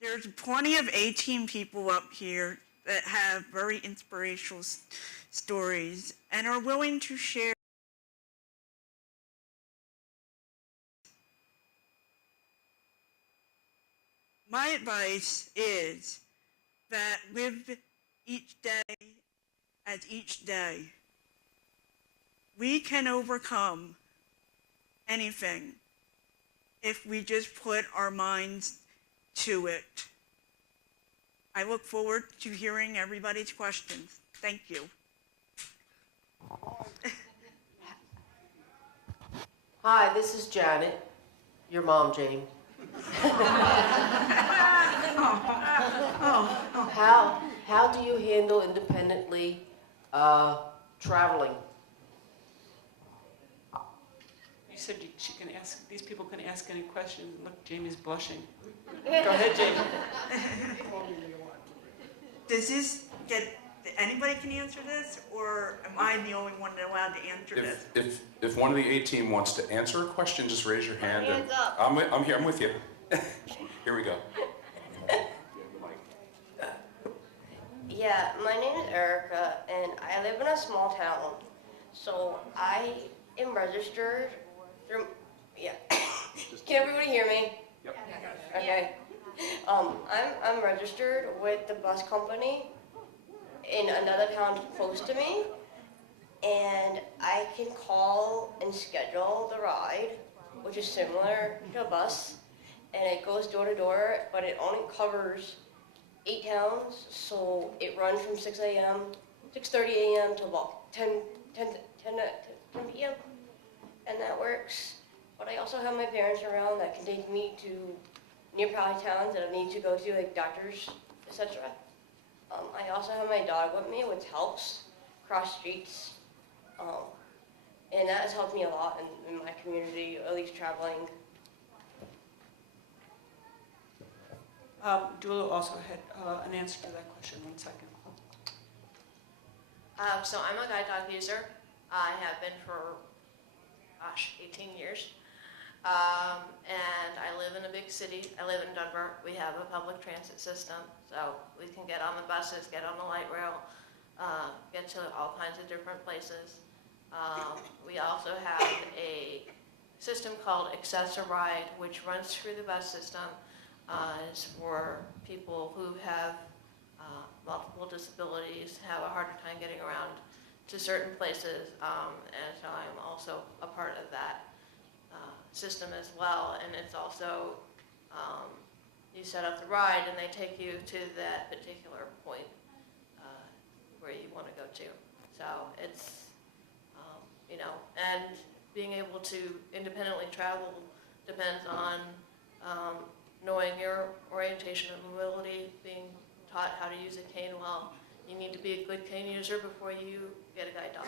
There's plenty of 18 people up here that have very inspirational stories and are willing to share. My advice is that live each day as each day. We can overcome anything if we just put our minds to it. I look forward to hearing everybody's questions. Thank you. Hi, this is Janet, your mom, Jane. How do you handle independently traveling? You said she can ask, these people can ask any questions. Look, Jamie's blushing. Go ahead, Jamie. Does this get, anybody can answer this, or am I the only one allowed to answer this? If one of the A team wants to answer a question, just raise your hand. Hands up. I'm here, I'm with you. Here we go. Yeah, my name is Erica, and I live in a small town. So I am registered through, yeah. Can everybody hear me? Yep. Okay. I'm registered with the bus company in another town close to me, and I can call and schedule the ride, which is similar to a bus, and it goes door to door, but it only covers 8 towns, so it runs from 6 a.m., 6:30 a.m. to about 10 p.m., and that works. But I also have my parents around that can take me to nearby towns that I need to go to, like doctors, etc. I also have my dog with me, which helps cross streets, and that has helped me a lot in my community, at least traveling. Dula also had an answer to that question. 1 second. So I'm a guide dog user. I have been for, 18 years. And I live in a big city. I live in Denver. We have a public transit system, so we can get on the buses, get on the light rail, get to all kinds of different places. We also have a system called Access a Ride, which runs through the bus system. Is for people who have multiple disabilities, have a harder time getting around to certain places, and so I'm also a part of that system as well. And it's also, you set up the ride and they take you to that particular point where you want to go to. So it's, you know, and being able to independently travel depends on knowing your orientation and mobility, being taught how to use a cane well. You need to be a good cane user before you get a guide dog.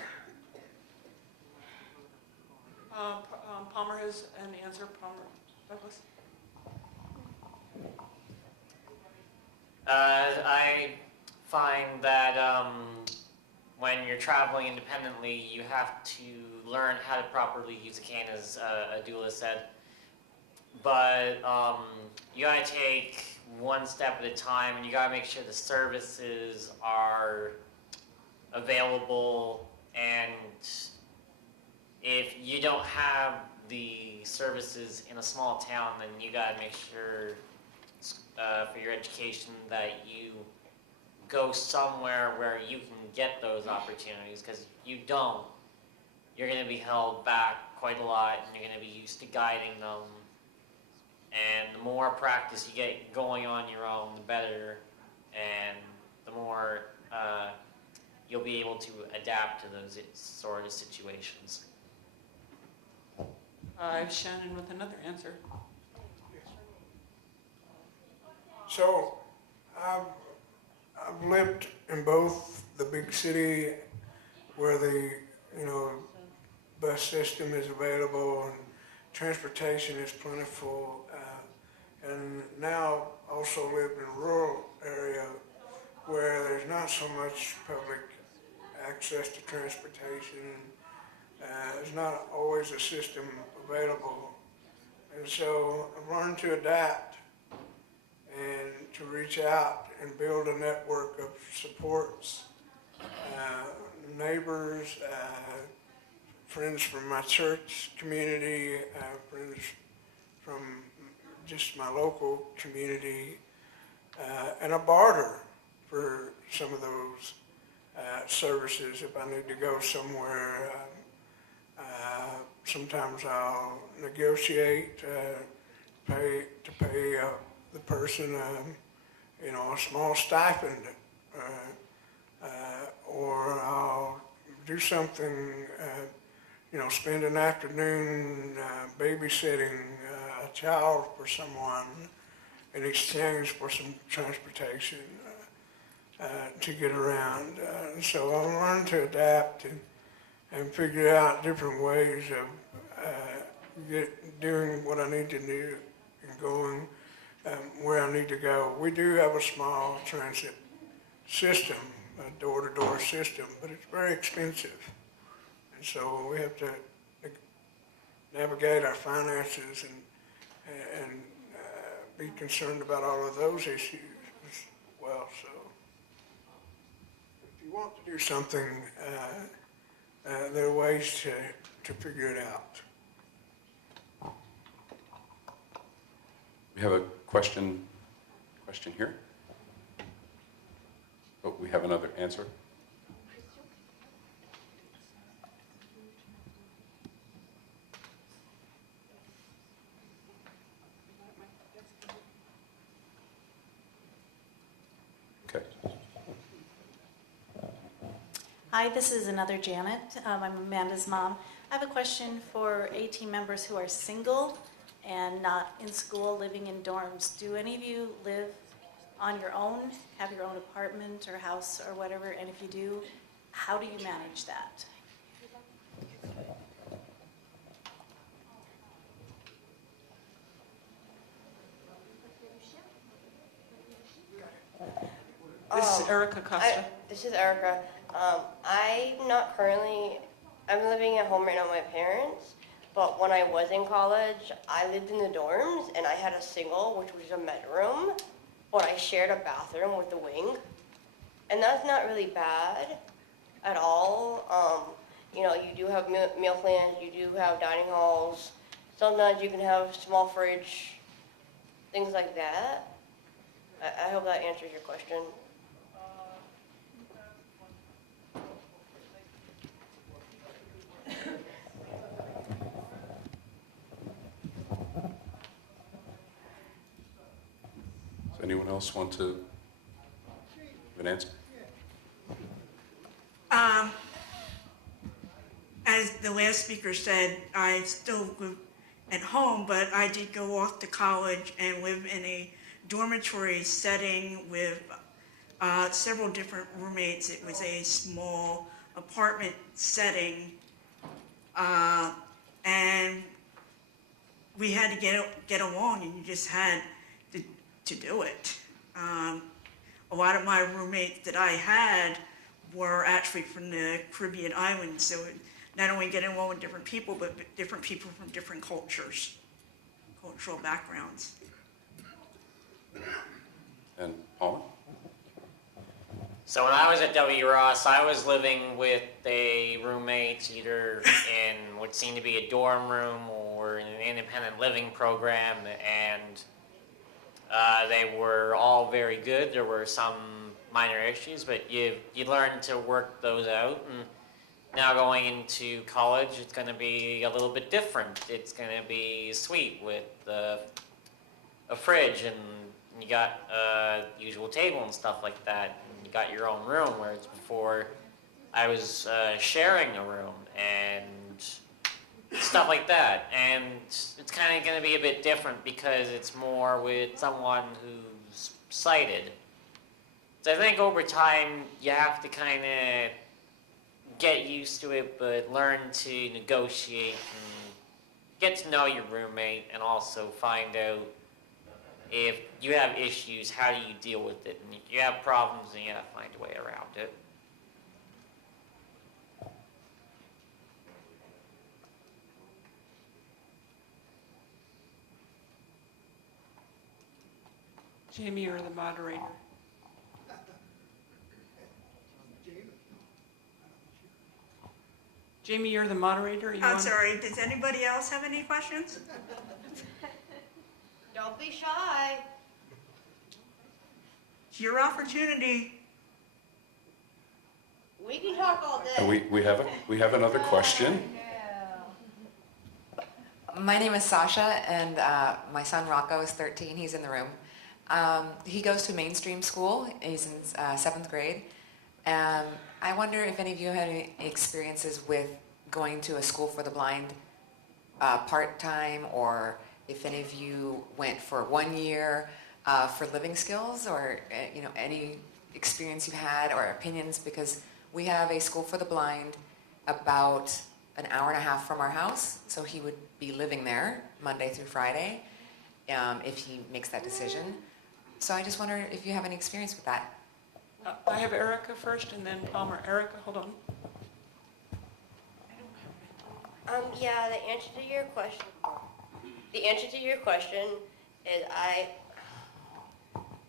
Palmer has an answer. Palmer, Douglas? I find that when you're traveling independently, you have to learn how to properly use a cane, as Adula said. But you gotta take one step at a time, and you gotta make sure the services are available. And if you don't have the services in a small town, then you gotta make sure for your education that you go somewhere where you can get those opportunities, because if you don't, you're going to be held back quite a lot, and you're going to be used to guiding them. And the more practice you get going on your own, the better, and the more you'll be able to adapt to those sort of situations. I have Shannon with another answer. So, I've lived in both the big city where the, bus system is available and transportation is plentiful, and now also lived in a rural area where there's not so much public access to transportation. There's not always a system available. And so I've learned to adapt and to reach out and build a network of supports, neighbors, friends from my church community, friends from just my local community, and a barter for some of those services. If I need to go somewhere, sometimes I'll negotiate pay the person a small stipend, or I'll do something, spend an afternoon babysitting a child for someone in exchange for some transportation to get around. So I'll learn to adapt and figure out different ways of doing what I need to do and going where I need to go. We do have a small transit system, a door-to-door system, but it's very expensive. And so we have to navigate our finances and be concerned about all of those issues as well. So if you want to do something, there are ways to figure it out. We have a question here. Oh, we have another answer. Okay. Hi, this is another Janet. I'm Amanda's mom. I have a question for AT members who are single and not in school, living in dorms. Do any of you live on your own, have your own apartment or house or whatever? And if you do, how do you manage that? This is Erica Costa. This is Erica. I'm living at home right now with my parents, but when I was in college, I lived in the dorms and I had a single, which was a bedroom, but I shared a bathroom with the wing. And that's not really bad at all. You do have meal plans, you do have dining halls. Sometimes you can have small fridge, things like that. I hope that answers your question. Does anyone else want to give an answer? As the last speaker said, I still live at home, but I did go off to college and live in a dormitory setting with several different roommates. It was a small apartment setting, and we had to get along, and you just had to do it. A lot of my roommates that I had were actually from the Caribbean islands, so not only getting along with different people, but different people from different cultures, cultural backgrounds. And Paula? So when I was at W. Ross, I was living with a roommate either in what seemed to be a dorm room or in an independent living program, and they were all very good. There were some minor issues, but you learn to work those out. And now going into college, it's going to be a little bit different. It's going to be suite with a fridge, and you got a usual table and stuff like that. And you got your own room, whereas before I was sharing a room and stuff like that. And it's kind of going to be a bit different because it's more with someone who's sighted. So I think over time you have to kind of get used to it, but learn to negotiate and get to know your roommate, and also find out if you have issues, how do you deal with it? And if you have problems, then you have to find a way around it. Jamie, you're the moderator. Jamie, you're the moderator. You I'm want- sorry, does anybody else have any questions? Don't be shy. It's your opportunity. We can talk all day. And we have another question. My name is Sasha, and my son Rocco is 13. He's in the room. He goes to mainstream school. He's in 7th grade. I wonder if any of you had any experiences with going to a school for the blind part-time, or if any of you went for 1 year for living skills, or any experience you've had or opinions, because we have a school for the blind about an hour and a half from our house, so he would be living there Monday through Friday if he makes that decision. So I just wonder if you have any experience with that. I have Erica first, and then Palmer. Erica, hold on. Yeah, the answer to your question. The answer to your question is I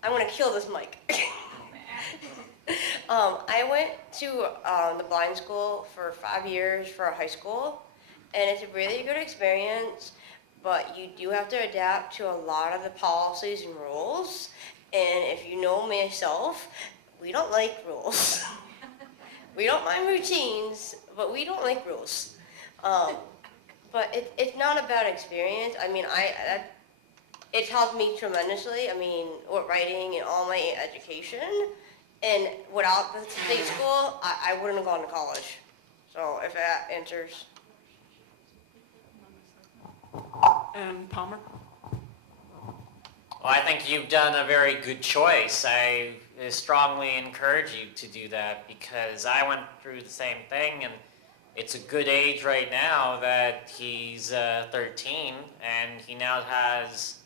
want to kill this mic. I went to the blind school for 5 years for a high school, and it's a really good experience, but you do have to adapt to a lot of the policies and rules. And if you know myself, we don't like rules. We don't mind routines, but we don't like rules. But it's not a bad experience. I mean, it's helped me tremendously. I mean, with writing and all my education. And without the state school, I wouldn't have gone to college. So if that answers. And Palmer? Well, I think you've done a very good choice. I strongly encourage you to do that, because I went through the same thing, and it's a good age right now that he's 13, and he now has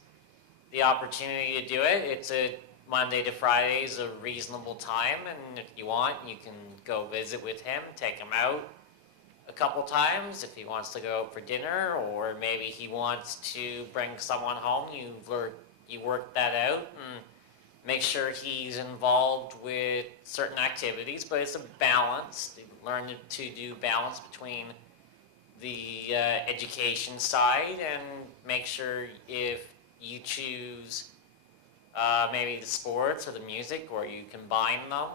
the opportunity to do it. It's a Monday to Friday is a reasonable time, and if you want, you can go visit with him, take him out a couple times if he wants to go out for dinner, or maybe he wants to bring someone home. You work that out and make sure he's involved with certain activities, but it's a balance. Learn to do balance between the education side, and make sure if you choose maybe the sports or the music, or you combine them,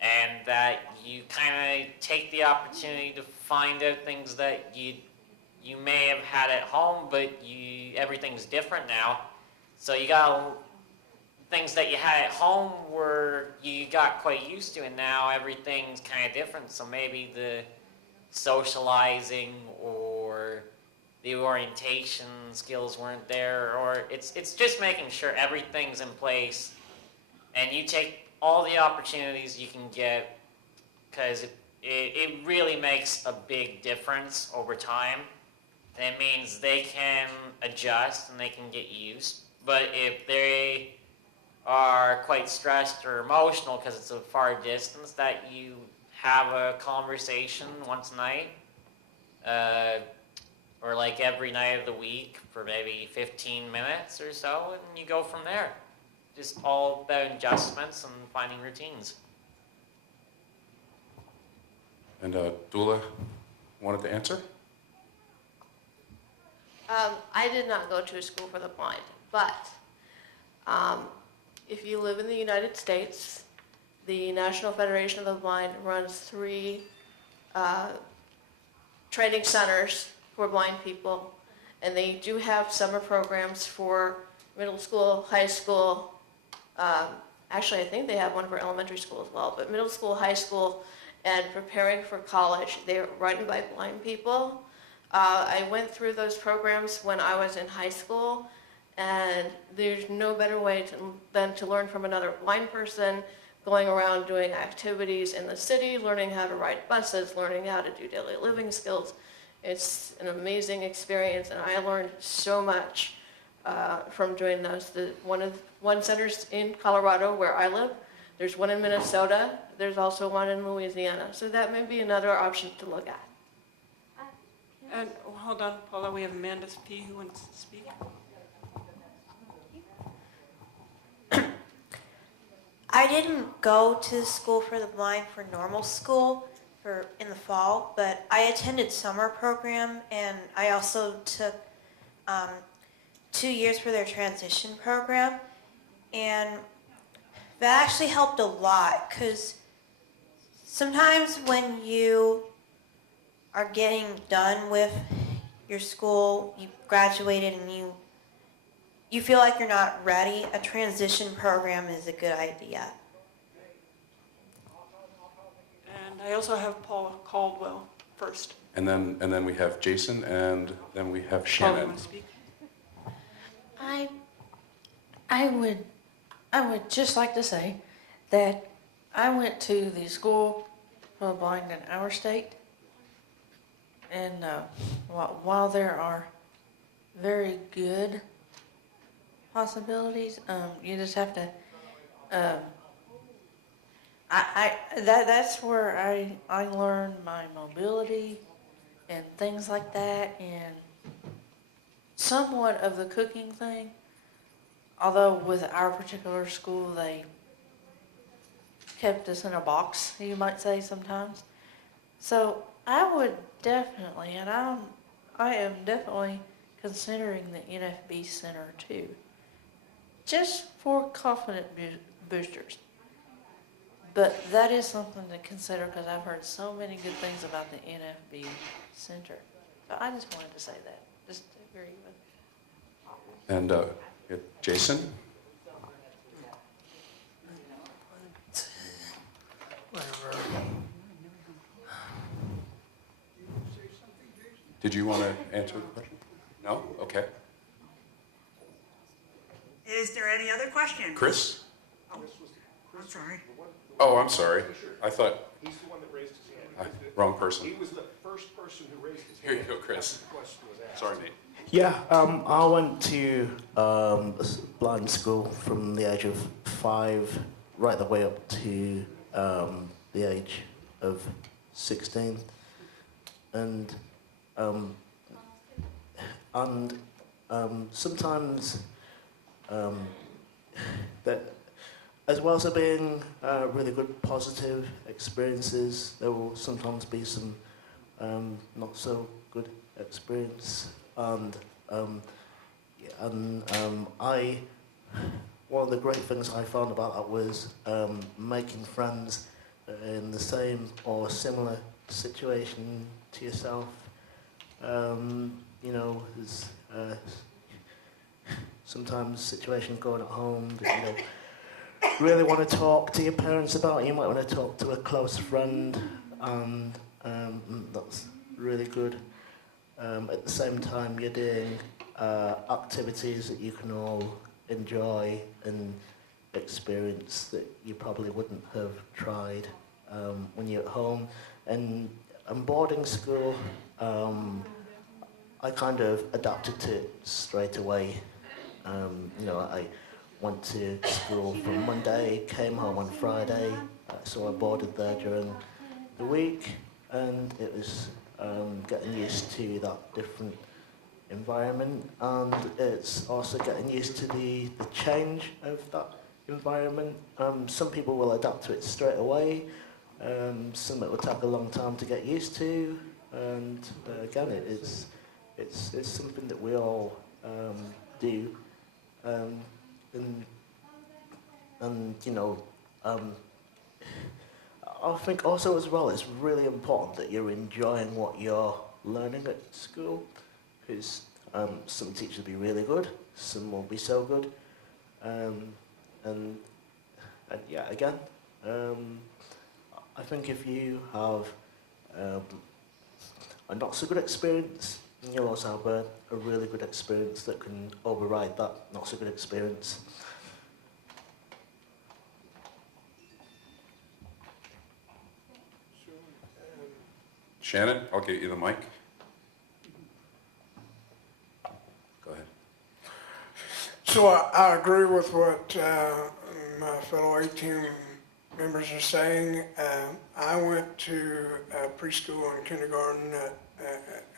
and that you kind of take the opportunity to find out things that you may have had at home, but everything's different now. So you got things that you had at home where you got quite used to, and now everything's kind of different. So maybe the socializing or the orientation skills weren't there, or it's just making sure everything's in place, and you take all the opportunities you can get, because it really makes a big difference over time. And it means they can adjust and they can get used. But if they are quite stressed or emotional because it's a far distance, that you have a conversation once a night, or like every night of the week for maybe 15 minutes or so, and you go from there. Just all about adjustments and finding routines. And Dula wanted to answer? I did not go to a school for the blind, but if you live in the United States, the National Federation of the Blind runs 3 training centers for blind people, and they do have summer programs for middle school, high school. Actually, I think they have one for elementary school as well, but middle school, high school, and preparing for college. They're run by blind people. I went through those programs when I was in high school, and there's no better way than to learn from another blind person, going around doing activities in the city, learning how to ride buses, learning how to do daily living skills. It's an amazing experience, and I learned so much from doing those. One center's in Colorado, where I live. There's one in Minnesota. There's also one in Louisiana. So that may be another option to look at. And hold on, Paula, we have Amanda P. who wants to speak. I didn't go to school for the blind for normal school in the fall, but I attended summer program, and I also took 2 years for their transition program, and that actually helped a lot, because sometimes when you are getting done with your school, you graduated, and you feel like you're not ready, a transition program is a good idea. And I also have Paula Caldwell first. And then we have Jason, and then we have Paula, you Shannon. want to speak? I would just like to say that I went to the school for the blind in our state, and while there are very good possibilities, you just have to. That's where I learned my mobility and things like that, and somewhat of the cooking thing. Although with our particular school, they kept us in a box, you might say sometimes. So I would definitely, and I am definitely considering the NFB Center too, just for confident boosters. But that is something to consider, because I've heard so many good things about the NFB Center. So I just wanted to say that, just to agree with. And Jason? Did you want to answer the question? No? Okay. Is there any other question? Chris? Oh, I'm sorry. Oh, I'm sorry. I thought, He's the one that raised his hand. wrong person. He was the first person who raised his Here hand. you go, Chris. The question was asked. Sorry, Nate. Yeah, I went to blind school from the age of 5 right the way up to the age of 16, and sometimes that, as well as there being really good positive experiences, there will sometimes be some not so good experience. And one of the great things I found about that was making friends in the same or similar situation to yourself. You know, there's sometimes situations going at home that you don't really want to talk to your parents about. You might want to talk to a close friend, and that's really good. At the same time, you're doing activities that you can all enjoy and experience that you probably wouldn't have tried when you're at home. And boarding school, I kind of adapted to it straight away. You know, I went to school from Monday, came home on Friday, so I boarded there during the week, and it was getting used to that different environment, and it's also getting used to the change of that environment. Some people will adapt to it straight away, some it will take a long time to get used to, and again, it's something that we all do, and you know, I think also as well, it's really important that you're enjoying what you're learning at school, because some teachers will be really good, some won't be so good, and yeah, again, I think if you have a not so good experience, you'll also have a really good experience that can override that not so good experience. Shannon, I'll get you the mic. Go ahead. So I agree with what my fellow 18 members are saying. I went to preschool and kindergarten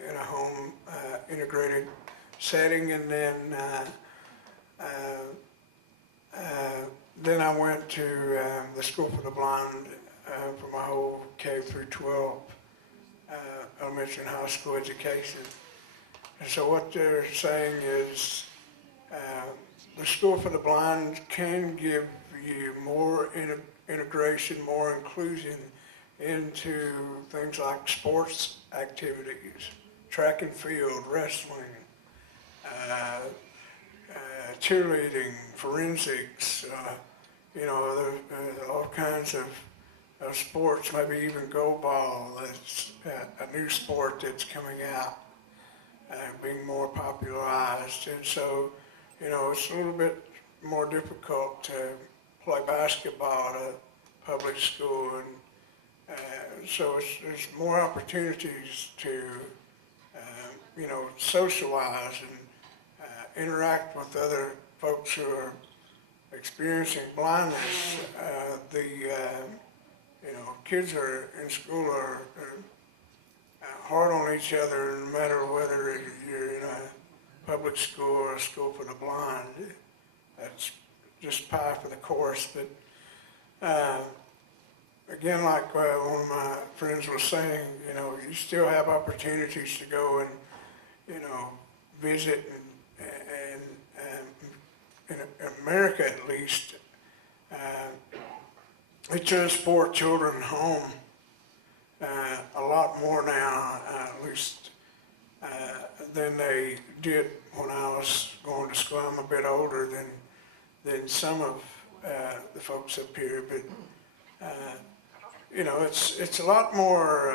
in a home integrated setting, and then Then I went to the School for the Blind for my whole K through 12 elementary and high school education. And so what they're saying is the School for the Blind can give you more integration, more inclusion into things like sports activities, track and field, wrestling, cheerleading, forensics, you know, there's all kinds of sports, maybe even goalball. That's a new sport that's coming out, being more popularized. And so, you know, it's a little bit more difficult to play basketball at a public school. And so there's more opportunities to, you know, socialize and interact with other folks who are experiencing blindness. You know, kids are in school are hard on each other, no matter whether you're in a public school or a school for the blind. That's just par for the course. But again, like one of my friends was saying, you know, you still have opportunities to go and, you know, visit and in America at least, they transport children home a lot more now, at least than they did when I was going to school. I'm a bit older than some of the folks up here, but you know, it's a lot more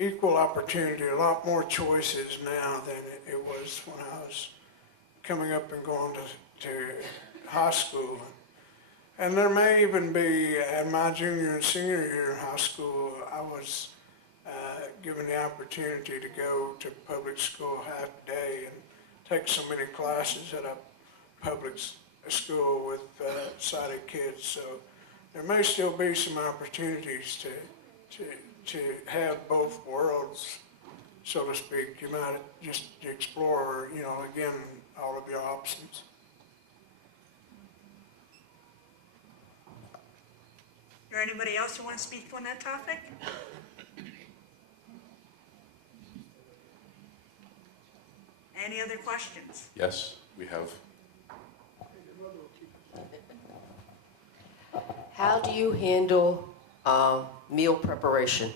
equal opportunity, a lot more choices now than it was when I was coming up and going to high school. And there may even be, in my junior and senior year in high school, I was given the opportunity to go to public school half a day and take so many classes at a public school with sighted kids. So there may still be some opportunities to have both worlds, so to speak. You might just explore, you know, again, all of your options. Is there anybody else who wants to speak on that topic? Any other questions? Yes, we have. How do you handle meal preparation?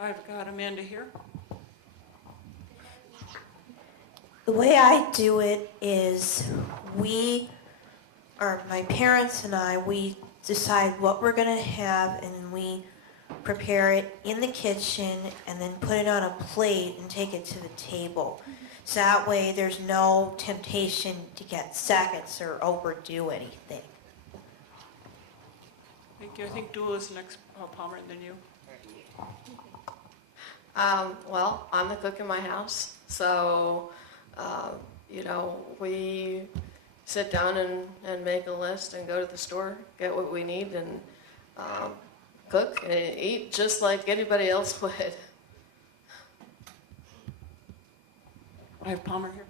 I've got Amanda here. The way I do it is my parents and I, we decide what we're going to have and we prepare it in the kitchen and then put it on a plate and take it to the table. So that way there's no temptation to get seconds or overdo anything. Thank you. I think Dula is next, Palmer, and then you. Well, I'm the cook in my house, so, you know, we sit down and make a list and go to the store, get what we need, and cook and eat just like anybody else would. I have Palmer here.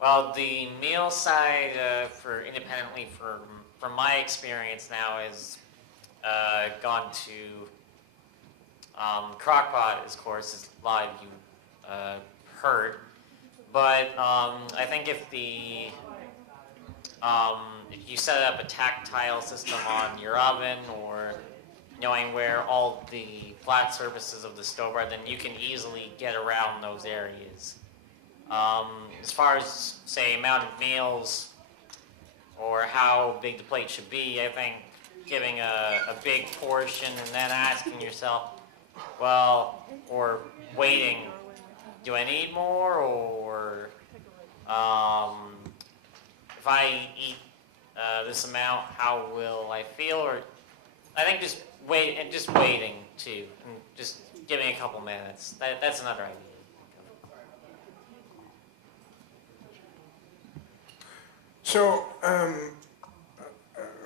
Well, the meal side for independently, from my experience now, is gone to crockpot, of course, as a lot of you heard. But I think if you set up a tactile system on your oven, or knowing where all the flat surfaces of the stove are, then you can easily get around those areas. As far as, say, amount of meals or how big the plate should be, I think giving a big portion and then asking yourself, well, or waiting, do I need more, or if I eat this amount, how will I feel? Or I think just waiting too, and just giving a couple minutes. That's another idea. So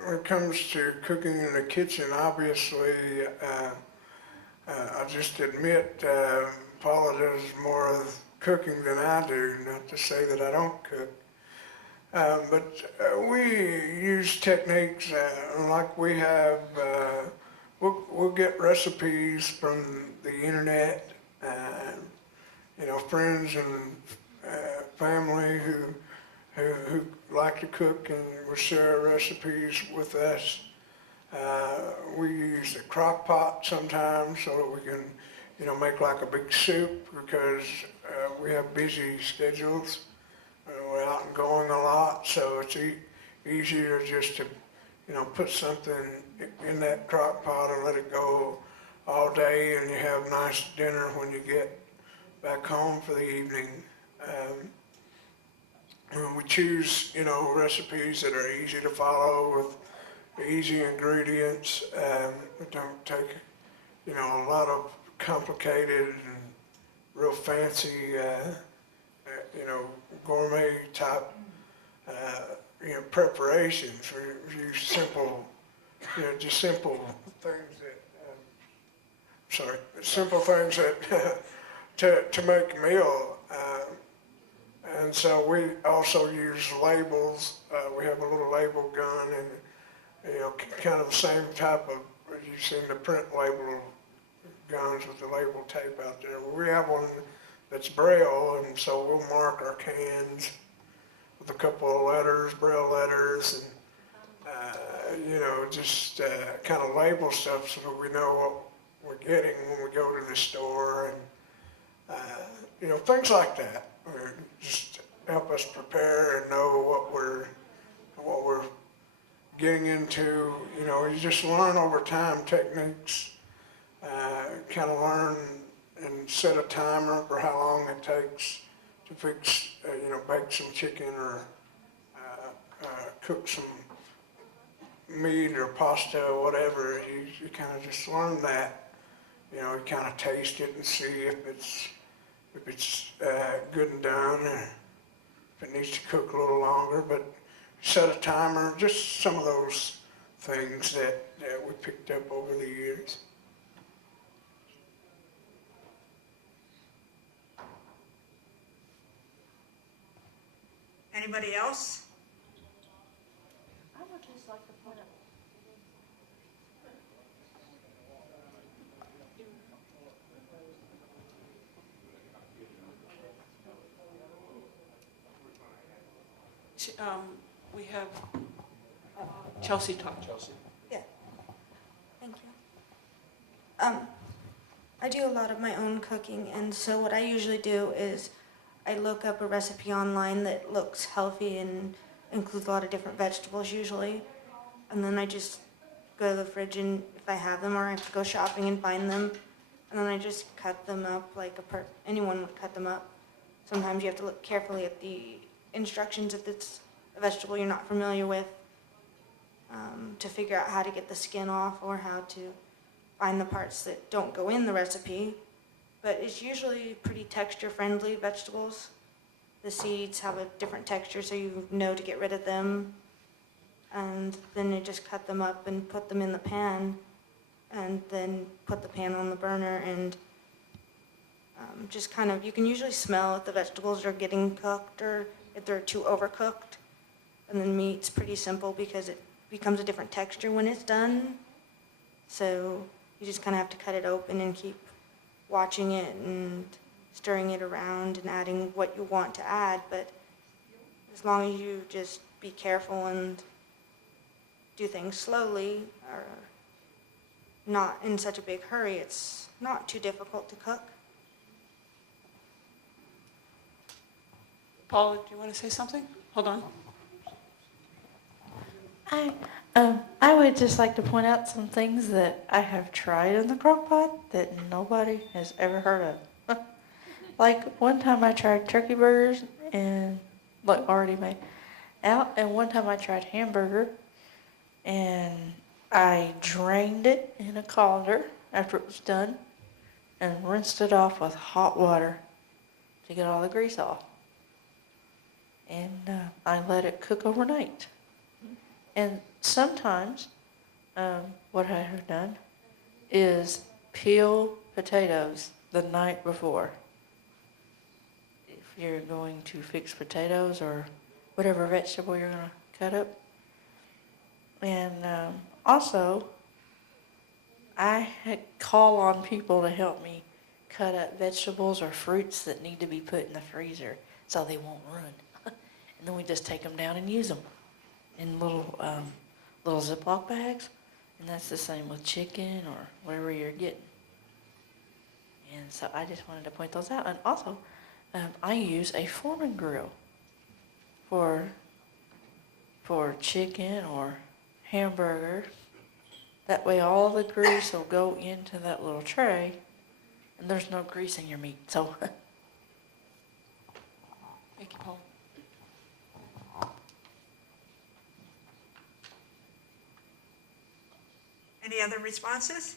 when it comes to cooking in the kitchen, obviously, I just admit Paula does more of cooking than I do. Not to say that I don't cook. But we use techniques like we have, we'll get recipes from the internet, you know, friends and family who like to cook and will share recipes with us. We use the crock pot sometimes so that we can, you know, make like a big soup because we have busy schedules. We're out and going a lot, so it's easier just to, you know, put something in that crock pot and let it go all day, and you have nice dinner when you get back home for the evening. When we choose, you know, recipes that are easy to follow with easy ingredients, we don't take, you know, a lot of complicated and real fancy, you know, gourmet type, you know, preparations. We use simple, you know, just simple things that, simple things that to make a meal. And so we also use labels. We have a little label gun, and you know, kind of the same type of, you've seen the print label guns with the label tape out there. We have one that's Braille, and so we'll mark our cans with a couple of letters, Braille letters, and you know, just kind of label stuff so that we know what we're getting when we go to the store, and you know, things like that. Just help us prepare and know what we're getting into. You know, you just learn over time techniques, kind of learn and set a timer for how long it takes to fix, you know, bake some chicken or cook some meat or pasta or whatever. You kind of just learn that. You know, you kind of taste it and see if it's good and done, or if it needs to cook a little longer. But set a timer, just some of those things that we picked up over the years. Anybody else? I would just like to point out. We have Chelsea talk. Chelsea? Yeah. Thank you. I do a lot of my own cooking, and so what I usually do is I look up a recipe online that looks healthy and includes a lot of different vegetables usually, and then I just go to the fridge and if I have them, or I have to go shopping and find them, and then I just cut them up like anyone would cut them up. Sometimes you have to look carefully at the instructions if it's a vegetable you're not familiar with, to figure out how to get the skin off or how to find the parts that don't go in the recipe. But it's usually pretty texture-friendly vegetables. The seeds have a different texture, so you know to get rid of them. And then you just cut them up and put them in the pan, and then put the pan on the burner, and just kind of, you can usually smell if the vegetables are getting cooked or if they're too overcooked. And then meat's pretty simple because it becomes a different texture when it's done. So you just kind of have to cut it open and keep watching it and stirring it around and adding what you want to add. But as long as you just be careful and do things slowly or not in such a big hurry, it's not too difficult to cook. Paula, do you want to say something? Hold on. I would just like to point out some things that I have tried in the crock pot that nobody has ever heard of. Like one time I tried turkey burgers and like already made out, and one time I tried hamburger and I drained it in a colander after it was done and rinsed it off with hot water to get all the grease off. And I let it cook overnight. And sometimes what I have done is peel potatoes the night before. If you're going to fix potatoes or whatever vegetable you're going to cut up. And also, I call on people to help me cut up vegetables or fruits that need to be put in the freezer so they won't ruin. And then we just take them down and use them in little Ziploc bags. And that's the same with chicken or whatever you're getting. And so I just wanted to point those out. And also, I use a Foreman grill for chicken or hamburger. That way all the grease will go into that little tray and there's no grease in your meat. So Thank you, Paul. Any other responses?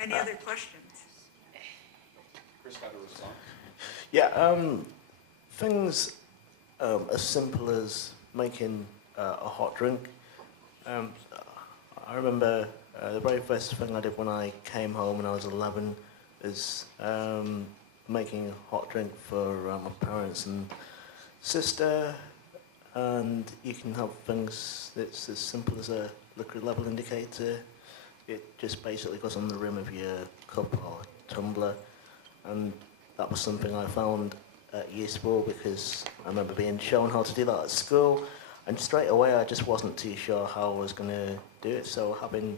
Any other questions? Chris had a response. Yeah, things as simple as making a hot drink. I remember the very first thing I did when I came home when I was 11 is making a hot drink for my parents and sister. And you can have things that's as simple as a liquid level indicator. It just basically goes on the rim of your cup or tumbler. And that was something I found useful because I remember being shown how to do that at school. And straight away I just wasn't too sure how I was going to do it. So having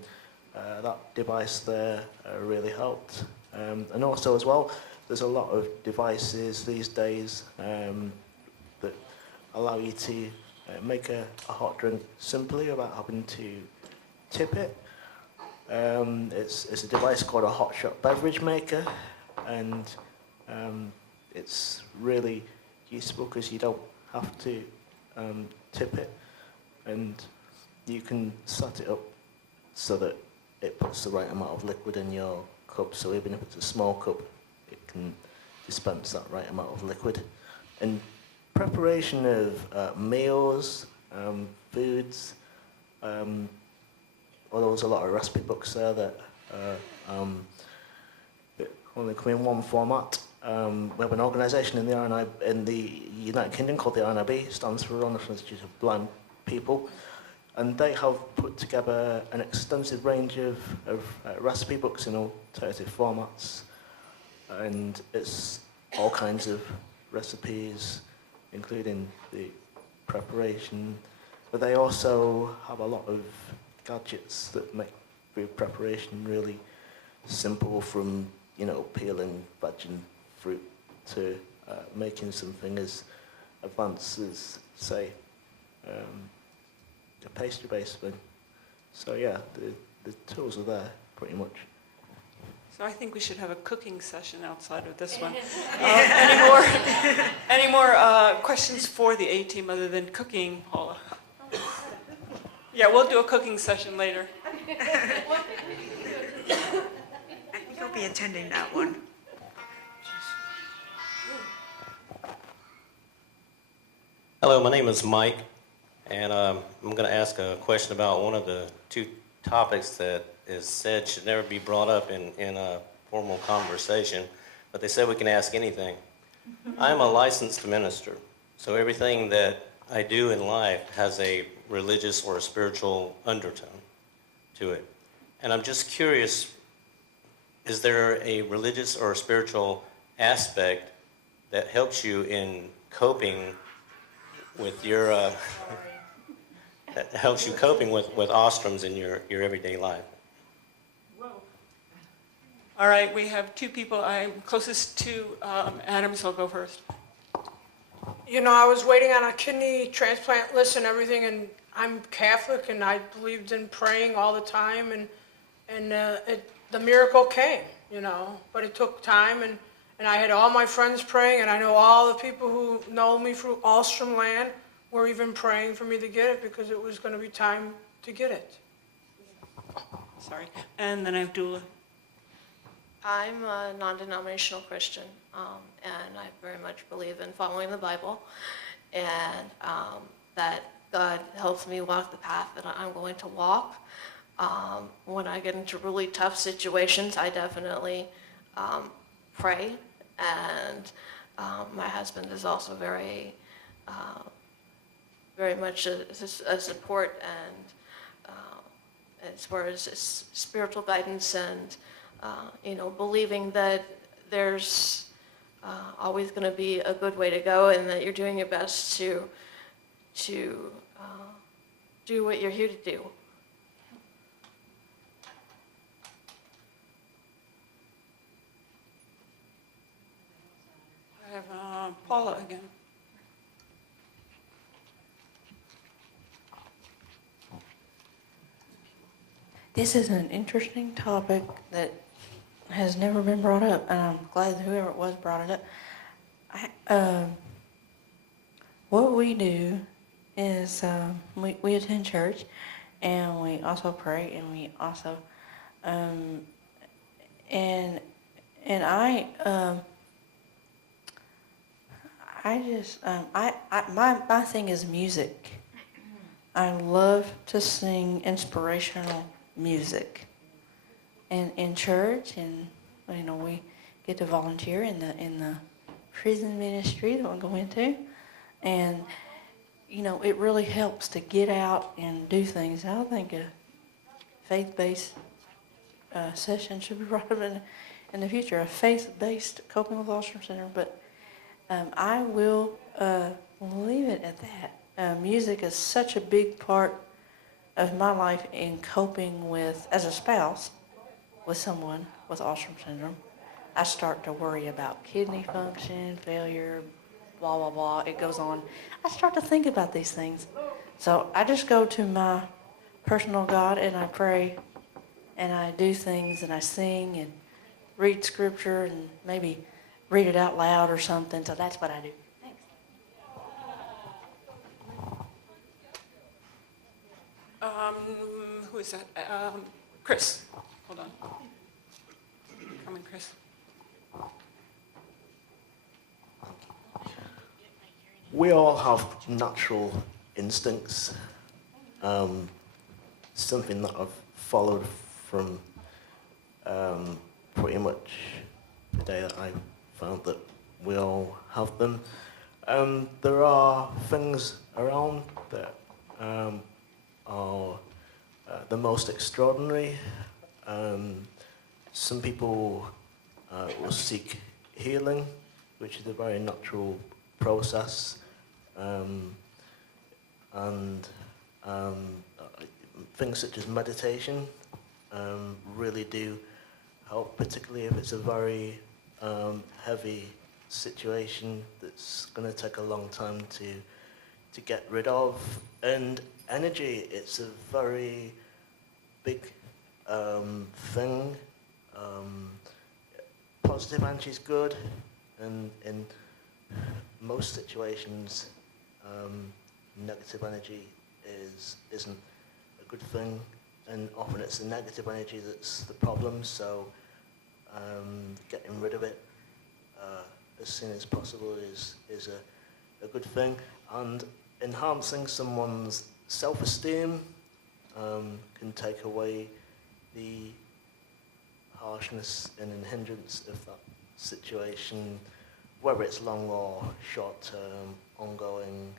that device there really helped. And also as well, there's a lot of devices these days that allow you to make a hot drink simply without having to tip it. It's a device called a hot shot beverage maker, and it's really useful because you don't have to tip it, and you can set it up so that it puts the right amount of liquid in your cup. So even if it's a small cup, it can dispense that right amount of liquid. And preparation of meals, foods. Although there's a lot of recipe books there that only come in one format. We have an organisation in the in the United Kingdom called the RNIB, stands for Royal National Institute of Blind People, and they have put together an extensive range of recipe books in alternative formats, and it's all kinds of recipes, including the preparation, but they also have a lot of gadgets that make food preparation really simple, from peeling veg and fruit to making something as advanced as, say, a pastry-based thing. So yeah, the tools are there pretty much. So I think we should have a cooking session outside of this one. Yeah. Any more questions for the A team other than cooking, Paula? Yeah, we'll do a cooking session later. I think I'll be attending that one. Hello, my name is Mike, and I'm going to ask a question about one of the two topics that is said should never be brought up in a formal conversation, but they said we can ask anything. I'm a licensed minister, so everything that I do in life has a religious or a spiritual undertone to it. And I'm just curious, is there a religious or a spiritual aspect that helps you in coping with your, that helps you coping with Alströms in your everyday life? All right, we have two people. I'm closest to Adam, so I'll go first. I was waiting on a kidney transplant list and everything, and I'm Catholic, and I believed in praying all the time, and the miracle came, but it took time, and I had all my friends praying, and I know all the people who know me through Alström land were even praying for me to get it because it was going to be time to get it. sorry. And then I have Dula. I'm a non-denominational Christian, and I very much believe in following the Bible, and that God helps me walk the path that I'm going to walk. When I get into really tough situations, I definitely pray, and my husband is also very much a support, and as far as spiritual guidance and believing that there's always going to be a good way to go, and that you're doing your best to do what you're here to do. I have Paula again. This is an interesting topic that has never been brought up, and I'm glad whoever it was brought it up. What we do is we attend church, and we also pray, and we also and my thing is music. I love to sing inspirational music, and in church, and we get to volunteer in the prison ministry that we'll go into, and it really helps to get out and do things. I think a faith-based session should be brought up in the future, a faith-based coping with Alström syndrome. But I will leave it at that. Music is such a big part of my life in coping with, as a spouse, with someone with Alström syndrome. I start to worry about kidney function, failure, blah, blah, blah. It goes on. I start to think about these things. So I just go to my personal God and I pray and I do things and I sing and read scripture and maybe read it out loud or something. So that's what I do. Thanks. Who is that? Chris. Hold on. Come in, Chris. We all have natural instincts. Something that I've followed from pretty much the day that I found that we all have them. There are things around that are the most extraordinary. Some people will seek healing, which is a very natural process. Things such as meditation really do help, particularly if it's a very heavy situation that's going to take a long time to get rid of. And energy, it's a very big thing. Positive energy is good, and in most situations, negative energy isn't a good thing, and often it's the negative energy that's the problem. So getting rid of it as soon as possible is a good thing, and enhancing someone's self-esteem can take away the harshness and hindrance of that situation, whether it's long or short term, ongoing.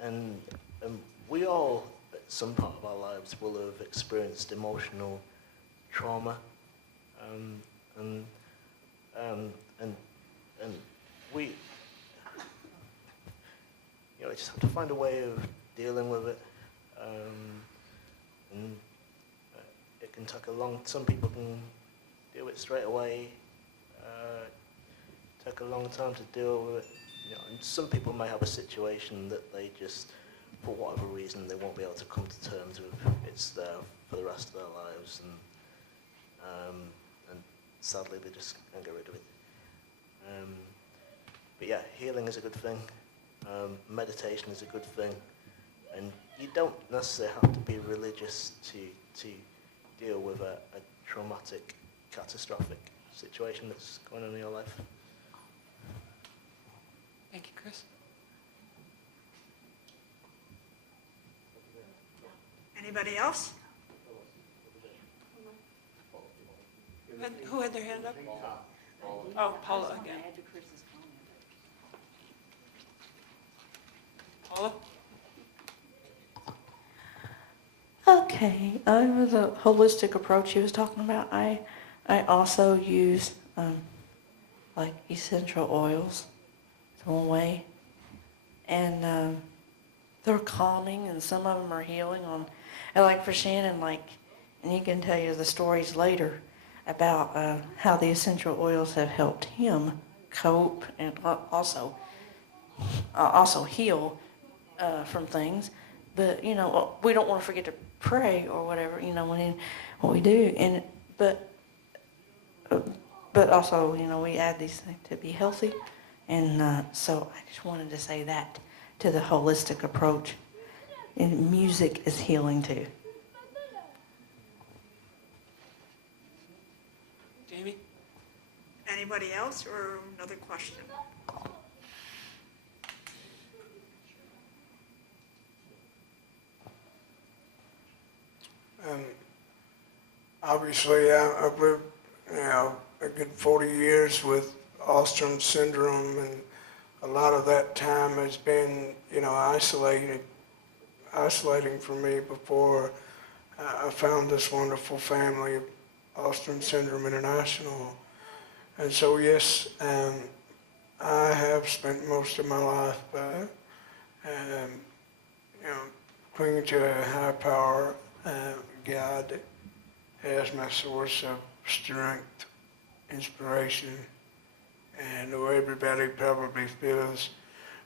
And we all, at some part of our lives, will have experienced emotional trauma. And we, just have to find a way of dealing with it. And it can take some people can do it straight away, take a long time to deal with it. And some people may have a situation that they just, for whatever reason, they won't be able to come to terms with. It's there for the rest of their lives, and sadly they just can't get rid of it. But yeah, healing is a good thing. Meditation is a good thing, and you don't necessarily have to be religious to deal with a traumatic, catastrophic situation that's going on in your life. Thank you, Chris. Anybody else? Who had their hand up? Oh, Paula again. Paula? Okay, with the holistic approach he was talking about, I also use like essential oils. It's one way, and they're calming, and some of them are healing. And like for Shannon, and he can tell you the stories later about how the essential oils have helped him cope and also heal from things. But we don't want to forget to pray or whatever. What we do, but also we add these things to be healthy, and so I just wanted to say that to the holistic approach. And music is healing too. Jamie? Anybody else or another question? Obviously, I've lived, a good 40 years with Alström syndrome, and a lot of that time has been, isolating for me before I found this wonderful family, Alström Syndrome International. And so, yes, I have spent most of my life, clinging to a higher power, God, as my source of strength, inspiration, and though everybody probably feels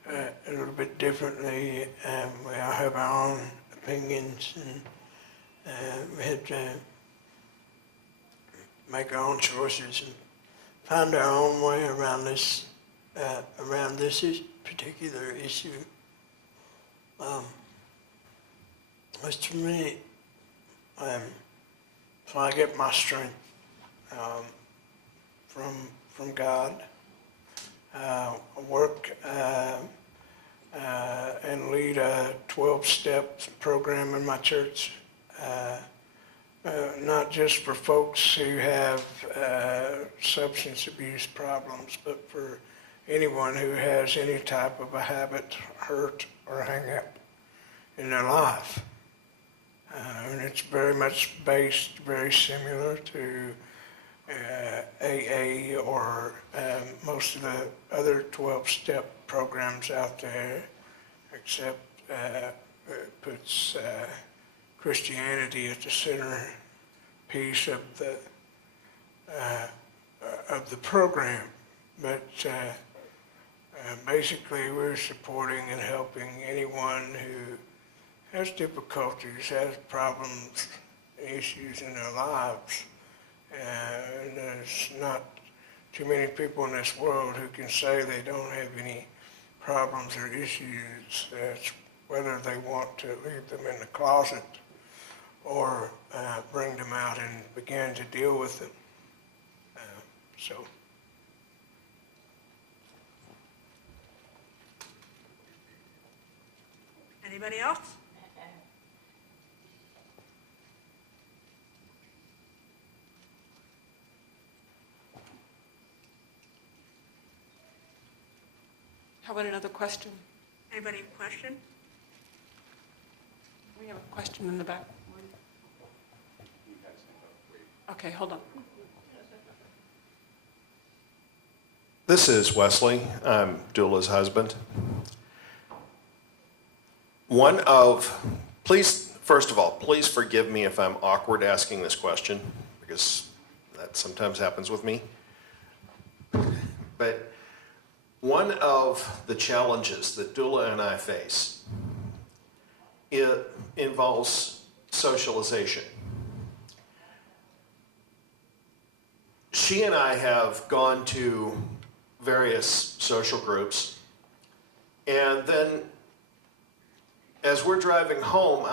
a little bit differently, we all have our own opinions, and we had to make our own choices and find our own way around this particular issue. As to me, so I get my strength from God. I work and lead a 12-step program in my church, not just for folks who have substance abuse problems, but for anyone who has any type of a habit, hurt, or hang-up in their life. And it's very much based, very similar to AA or most of the other 12-step programs out there, except it puts Christianity at the centerpiece of the program. But basically, we're supporting and helping anyone who has difficulties, has problems, issues in their lives. And there's not too many people in this world who can say they don't have any problems or issues. That's whether they want to leave them in the closet or bring them out and begin to deal with them. Anybody else? How about another question? Anybody question? We have a question in the back. Okay, hold on. This is Wesley. I'm Dula's husband. First of all, please forgive me if I'm awkward asking this question, because that sometimes happens with me. But one of the challenges that Dula and I face, it involves socialization. She and I have gone to various social groups, and then as we're driving home,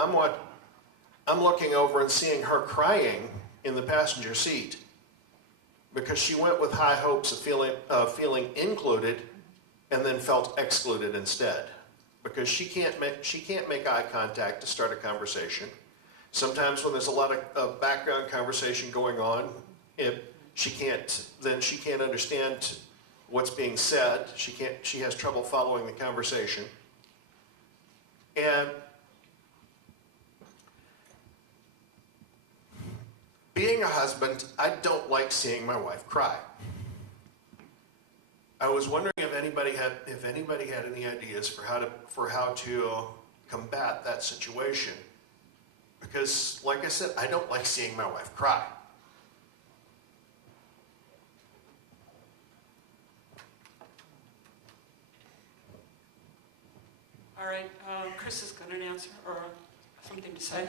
I'm looking over and seeing her crying in the passenger seat because she went with high hopes of feeling included and then felt excluded instead because she can't make eye contact to start a conversation. Sometimes when there's a lot of background conversation going on, if she can't understand what's being said. She has trouble following the conversation. And being a husband, I don't like seeing my wife cry. I was wondering if anybody had any ideas for how to combat that situation. Because, like I said, I don't like seeing my wife cry. All right, Chris has got an answer or something to say.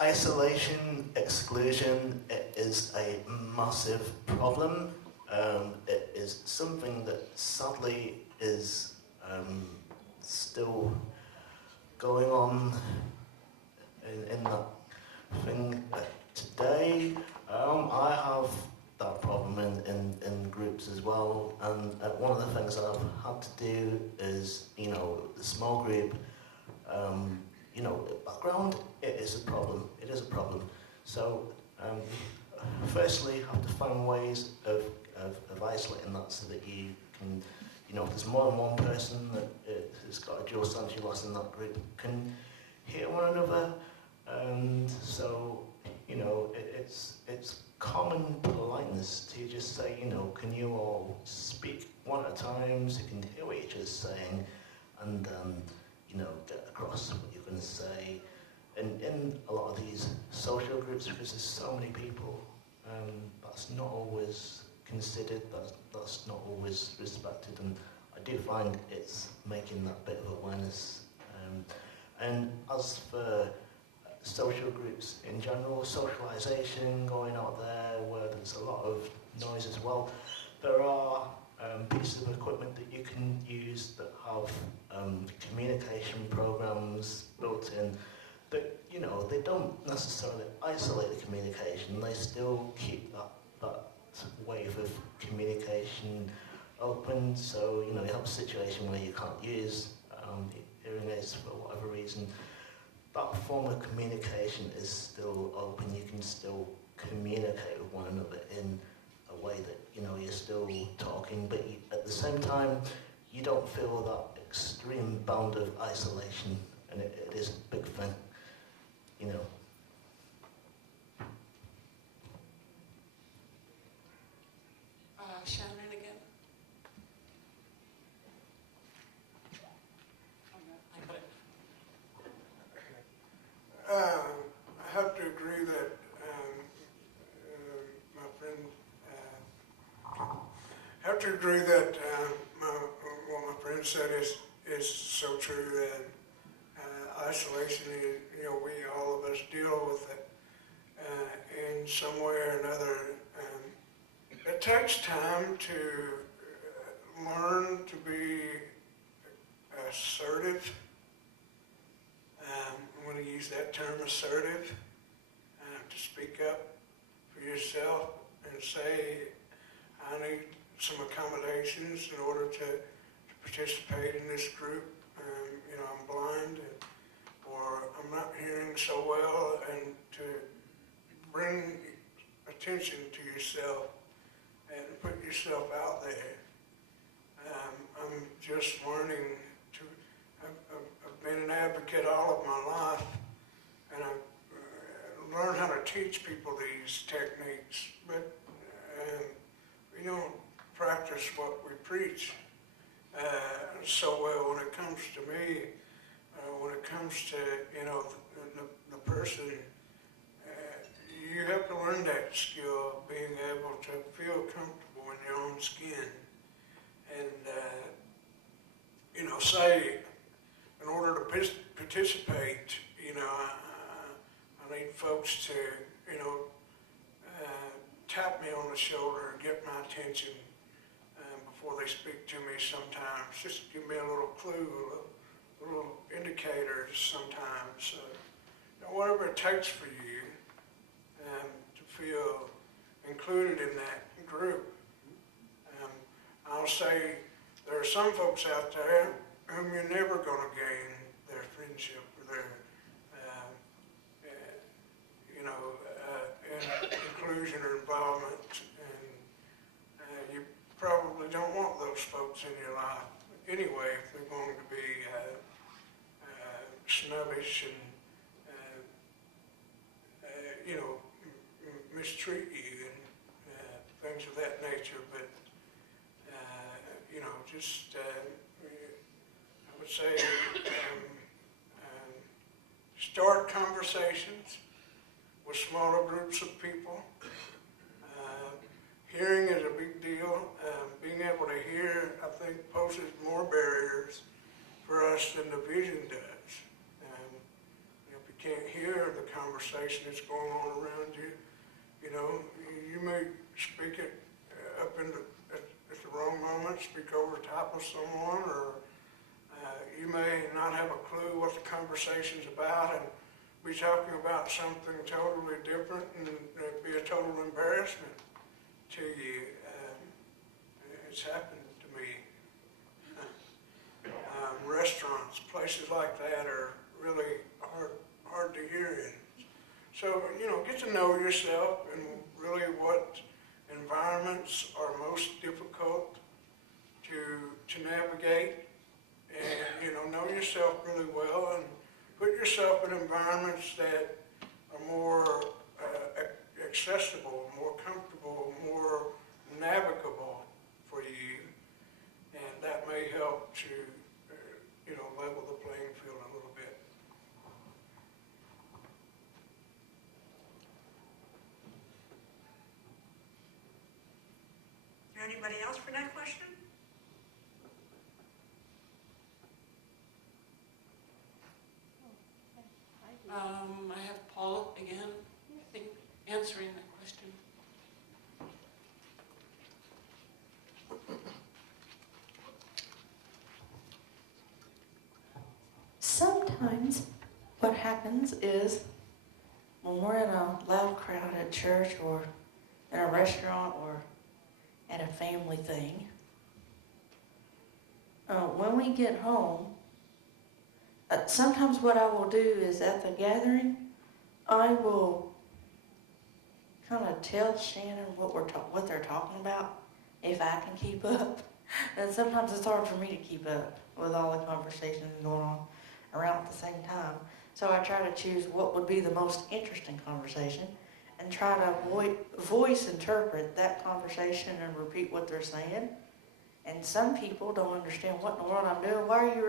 Isolation, exclusion, it is a massive problem. It is something that sadly is still going on in that thing today. I have that problem in groups as well, and one of the things that I've had to do is, the small group, background, it is a problem. It is a problem. So, firstly, you have to find ways of isolating that so that you can, if there's more than one person that has got a dual sensory loss in that group, can hear one another. And so, it's common politeness to just say, can you all speak one at a time so you can hear what each other's saying, and get across what you're going to say. And in a lot of these social groups, because there's so many people, that's not always considered, that's not always respected, and I do find it's making that bit of awareness. And as for social groups in general, socialisation, going out there where there's a lot of noise as well, there are pieces of equipment that you can use that have communication programs built in that, they don't necessarily isolate the communication, they still keep that wave of communication open. So, you have a situation where you can't use hearing aids for whatever reason. That form of communication is still open. You can still communicate with one another in a way that, you're still talking, but at the same time, you don't feel that extreme bound of isolation, and it is a big thing, Shannon again. I have to agree that my friend. I have to agree that what my friend said is so true. That isolation, we all of us deal with it in some way or another. It takes time to learn to be assertive. I want to use that term, assertive, to speak up for yourself and say, I need some accommodations in order to participate in this group. I'm blind, or I'm not hearing so well, and to bring attention to yourself and put yourself out there. I'm just learning to, I've been an advocate all of my life, and I've learned how to teach people these techniques, but we don't practice what we preach so well. When it comes to me, when it comes to, the person, you have to learn that skill of being able to feel comfortable in your own skin. And, say, in order to participate, I need folks to, tap me on the shoulder and get my attention before they speak to me sometimes, just give me a little clue, a little indicator sometimes. Whatever it takes for you to feel included in that group. I'll say there are some folks out there whom you're never going to gain their friendship or their, inclusion or involvement, and you probably don't want those folks in your life anyway if they're going to be snobbish and mistreat you and things of that nature. But I would say start conversations with smaller groups of people. Hearing is a big deal. Being able to hear, I think, poses more barriers for us than the vision does. If you can't hear the conversation that's going on around you, you may speak it up at the wrong moment, speak over top of someone, or you may not have a clue what the conversation's about and be talking about something totally different, and it'd be a total embarrassment to you. It's happened to me. Restaurants, places like that are really hard to hear in. So, get to know yourself and really what environments are most difficult to navigate, and know yourself really well, and put yourself in environments that are more accessible, more comfortable, more navigable for you, and that may help to level the playing field a little bit. Is there anybody else for that question? I have Paula again, I think, answering the question. Sometimes what happens is when we're in a loud crowd at church or in a restaurant or at a family thing, when we get home, sometimes what I will do is at the gathering, I will kind of tell Shannon what they're talking about, if I can keep up. And sometimes it's hard for me to keep up with all the conversations going on around at the same time. So I try to choose what would be the most interesting conversation and try to voice interpret that conversation and repeat what they're saying. And some people don't understand what in the world I'm doing. Why are you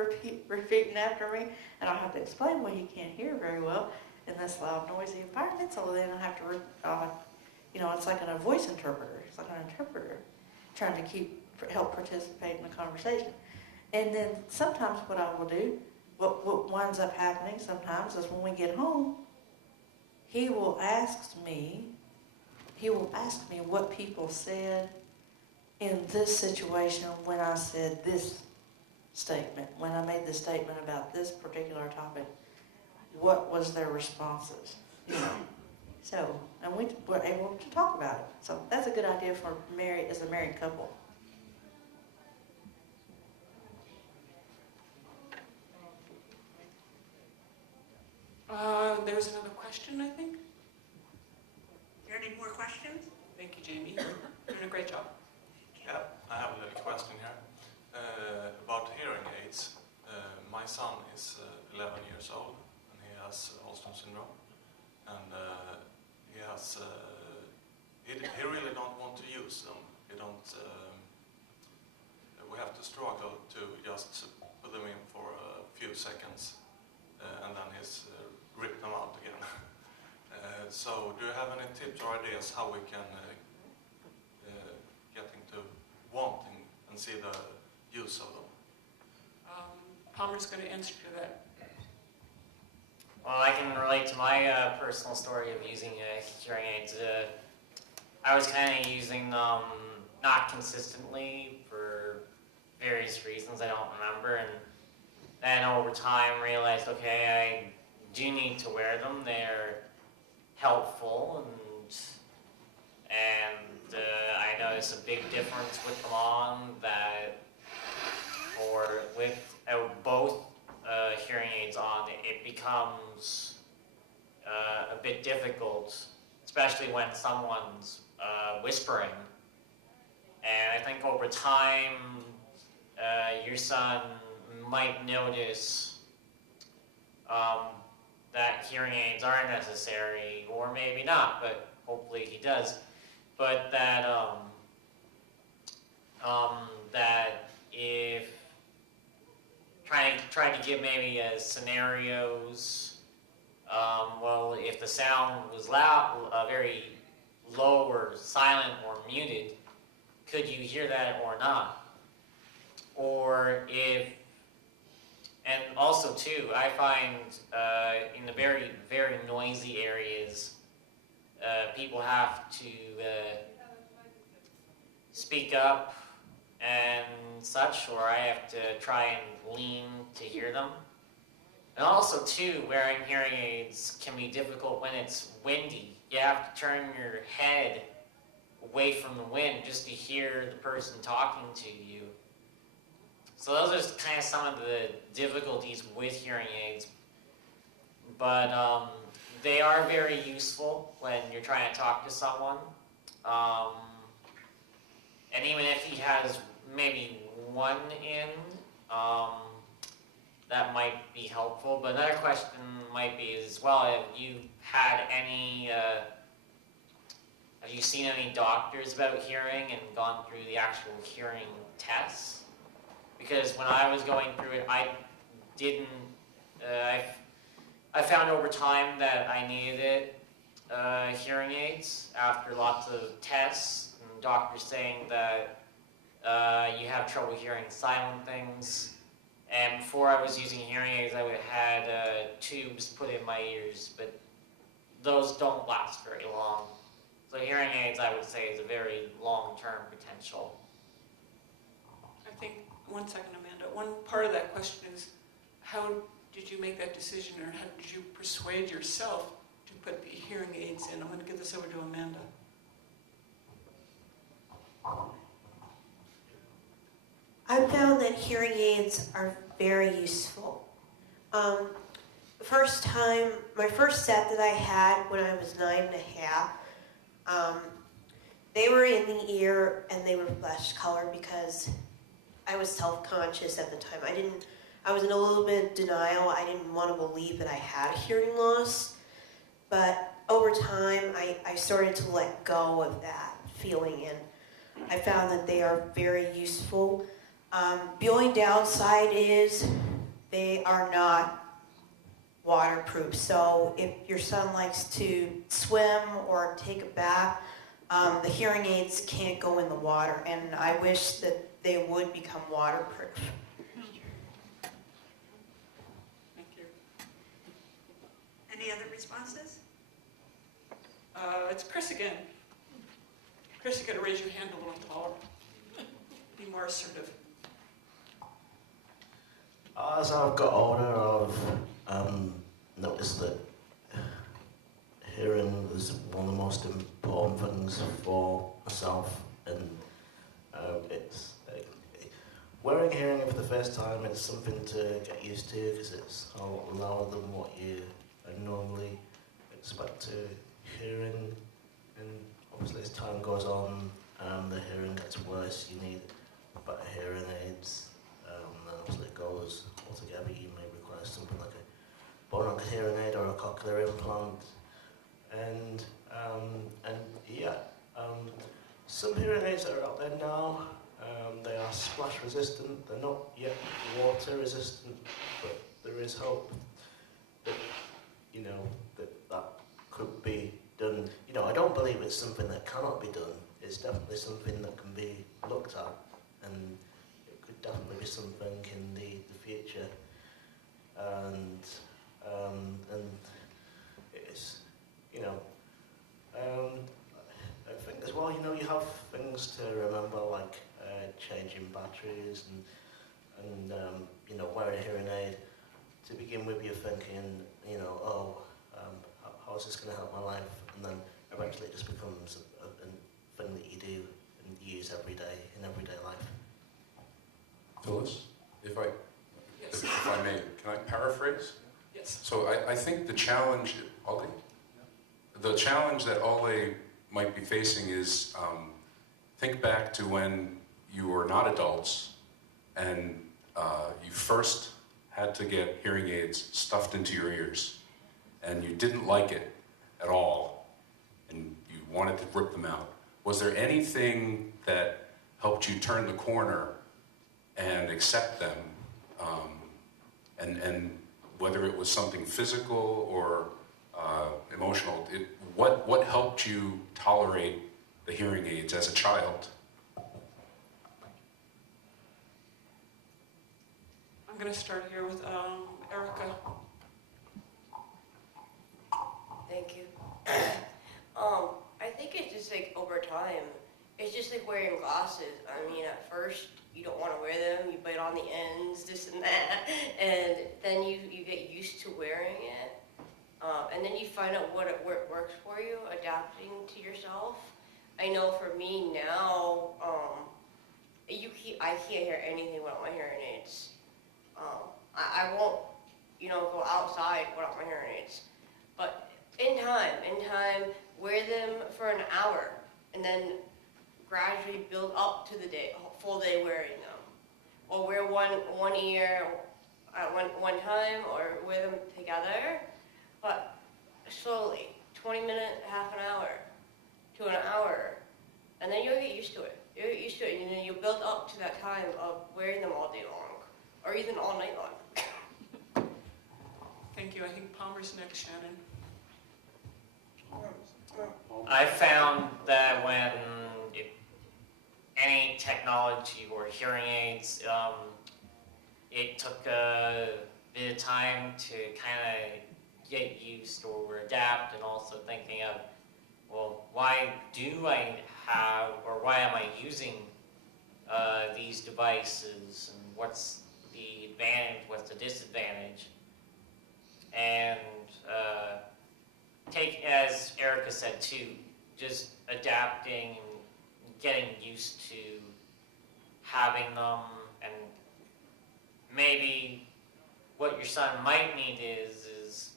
repeating after me? And I have to explain, well, you can't hear very well in this loud, noisy environment. So then I have to, it's like a voice interpreter. It's like an interpreter trying to help participate in the conversation. And then sometimes what I will do, what winds up happening sometimes is when we get home, he will ask me what people said in this situation when I said this statement, when I made the statement about this particular topic, what was their responses? So, and we were able to talk about it. So that's a good idea for as a married couple. There's another question, I think. Are there any more questions? Thank you, Jamie. You're doing a great job. Yeah, I have a little question here about hearing aids. My son is 11 years old and he has Alström syndrome, and he really don't want to use them. He don't. We have to struggle to just put them in for a few seconds, and then he's rip them out again. So, do you have any tips or ideas how we can get him to wanting and see the use of them? Palmer's going to answer to that. Well, I can relate to my personal story of using hearing aids. I was kind of using them not consistently for various reasons I don't remember, and then over time realized, okay, I do need to wear them. They're helpful, and I notice a big difference with them on that, or without both hearing aids on, it becomes a bit difficult, especially when someone's whispering. And I think over time, your son might notice that hearing aids are necessary, or maybe not, but hopefully he does. But that that if trying to give maybe scenarios, well, if the sound was loud, very low or silent or muted, could you hear that or not? Or if, and also too, I find in the very, very noisy areas, people have to speak up and such, or I have to try and lean to hear them. And also too, wearing hearing aids can be difficult when it's windy. You have to turn your head away from the wind just to hear the person talking to you. So those are just kind of some of the difficulties with hearing aids. But they are very useful when you're trying to talk to someone. And even if he has maybe one in, that might be helpful. But another question might be as well, have you had any, have you seen any doctors about hearing and gone through the actual hearing tests? Because when I was going through it, I didn't, I found over time that I needed it, hearing aids after lots of tests and doctors saying that you have trouble hearing silent things. And before I was using hearing aids, I would have had tubes put in my ears, but those don't last very long. So hearing aids, I would say, is a very long-term potential. I think, one second, Amanda, one part of that question is, how did you make that decision, or how did you persuade yourself to put the hearing aids in? I'm going to give this over to Amanda. I found that hearing aids are very useful. The first time, my first set that I had when I was 9.5, they were in the ear and they were flesh color because I was self-conscious at the time. I was in a little bit of denial. I didn't want to believe that I had a hearing loss. But over time, I started to let go of that feeling, and I found that they are very useful. The only downside is they are not waterproof. So if your son likes to swim or take a bath, the hearing aids can't go in the water, and I wish that they would become waterproof. Thank you. Any other responses? It's Chris again. Chris, you got to raise your hand a little taller. Be more assertive. As I've got older, I've noticed that hearing is one of the most important things for myself, and it's wearing hearing aid for the first time. It's something to get used to because it's a lot lower than what you normally expect to hearing, and obviously as time goes on, the hearing gets worse. You need better hearing aids. Then obviously it goes altogether. You may require something like a bionic hearing aid or a cochlear implant, and yeah, some hearing aids that are out there now, they are splash resistant. They're not yet water resistant, but there is hope that that could be done. I don't believe it's something that cannot be done. It's definitely something that can be looked at, and it could definitely be something in the future. And it's I think as well, you have things to remember, like changing batteries batteries and you know, wearing a hearing aid. To begin with, you're thinking, you know, oh, how is this going to help my life? And then eventually it just becomes a thing that you do and use every day in everyday life. Phyllis, if I Yes. if I may, can I paraphrase? Yes. So I think the challenge, Ole, the challenge that Ole might be facing is think back to when you were not adults and you first had to get hearing aids stuffed into your ears and you didn't like it at all and you wanted to rip them out. Was there anything that helped you turn the corner and accept them, and whether it was something physical or emotional, what helped you tolerate the hearing aids as a child? I'm going to start here with Erica. Thank you. I think it's just like over time, it's just like wearing glasses. I mean, at first you don't want to wear them, you bite on the ends, this and that, and then you get used to wearing it, and then you find out what works for you, adapting to yourself. I know for me now, I can't hear anything without my hearing aids. I won't, go outside without my hearing aids. But in time, wear them for an hour, and then gradually build up to the full day wearing them. Or wear one ear at one time, or wear them together. But slowly, 20 minutes, half an hour, to an hour, and then you'll get used to it. You'll get used to it, and then you'll build up to that time of wearing them all day long, or even all night long. Thank you. I think Palmer's next, Shannon. I found that when any technology or hearing aids, it took a bit of time to kind of get used or adapt, and also thinking of, well, why do I have, or why am I using these devices, and what's the advantage, what's the disadvantage? And take, as Erica said too, just adapting and getting used to having them, and maybe what your son might need is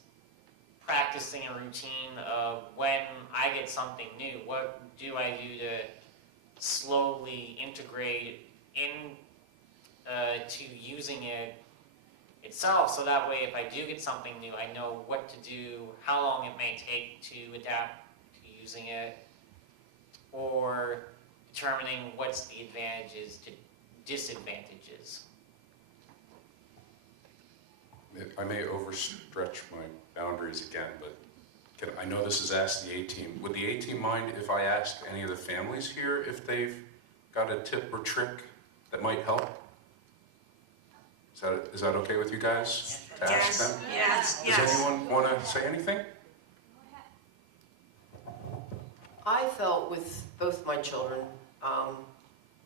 practicing a routine of when I get something new, what do I do to slowly integrate in to using it itself, so that way if I do get something new, I know what to do, how long it may take to adapt to using it, or determining what's the advantages to disadvantages. I may overstretch my boundaries again, but I know this is Ask the A-Team. Would the A-Team mind if I ask any of the families here if they've got a tip or trick that might help? Is that okay with you guys to ask them? Yes. Does anyone want to say anything? I felt with both my children,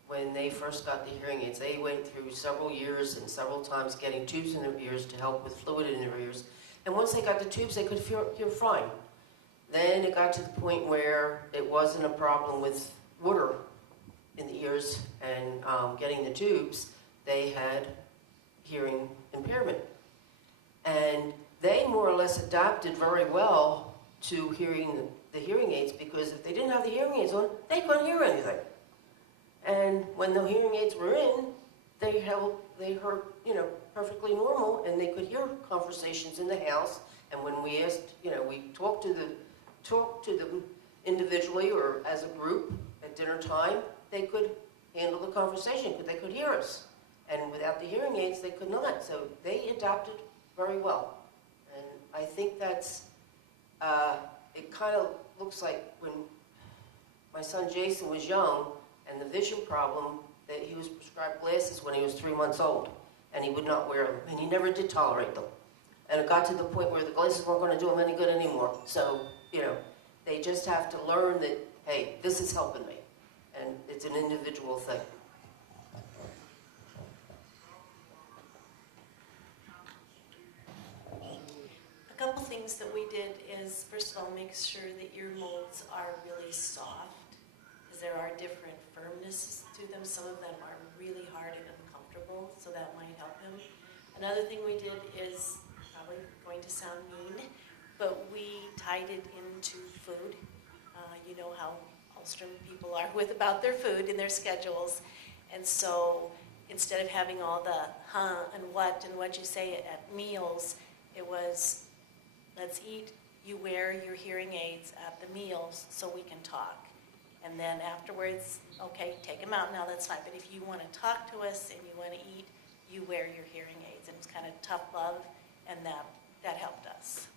when they first got the hearing aids, they went through several years and several times getting tubes in their ears to help with fluid in their ears. And once they got the tubes, they could hear fine. Then it got to the point where it wasn't a problem with water in the ears and getting the tubes. They had hearing impairment. And they more or less adapted very well to hearing the hearing aids, because if they didn't have the hearing aids on, they couldn't hear anything. And when the hearing aids were in, they heard, perfectly normal, and they could hear conversations in the house. And when we asked, we talked to them individually or as a group at dinner time, they could handle the conversation because they could hear us. And without the hearing aids, they could not. So they adapted very well. And I think that's, it kind of looks like when my son Jason was young and the vision problem, that he was prescribed glasses when he was 3 months old, and he would not wear them, and he never did tolerate them. And it got to the point where the glasses weren't going to do him any good anymore. So, they just have to learn that, hey, this is helping me. And it's an individual thing. couple things that we did is, first of all, make sure that ear molds are really soft, because there are different firmnesses to them. Some of them are really hard and uncomfortable, so that might help him. Another thing we did is, probably going to sound mean, but we tied it into food. You know how Alström people are about their food and their schedules. And so instead of having all the and what you say at meals, it was, let's eat, you wear your hearing aids at the meals so we can talk. And then afterwards, okay, take them out now, that's fine. But if you want to talk to us and you want to eat, you wear your hearing aids. And it was kind of tough love, and that helped us.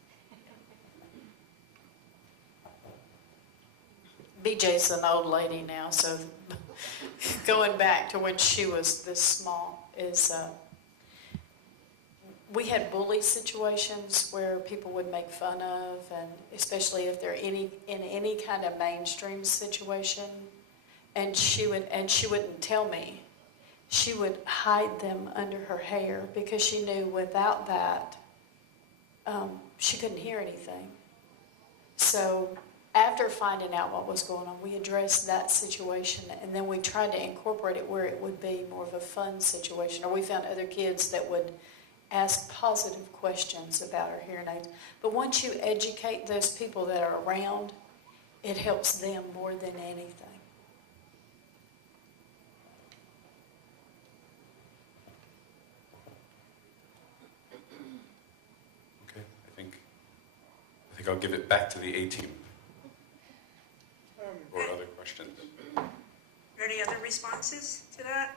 BJ's an old lady now, so going back to when she was this small is we had bully situations where people would make fun of, and especially if they're in any kind of mainstream situation, and she wouldn't tell me. She would hide them under her hair because she knew without that she couldn't hear anything. So after finding out what was going on, we addressed that situation, and then we tried to incorporate it where it would be more of a fun situation, or we found other kids that would ask positive questions about our hearing aids. But once you educate those people that are around, it helps them more than anything. Okay, I think I'll give it back to the A team. Or other questions? Any other responses to that?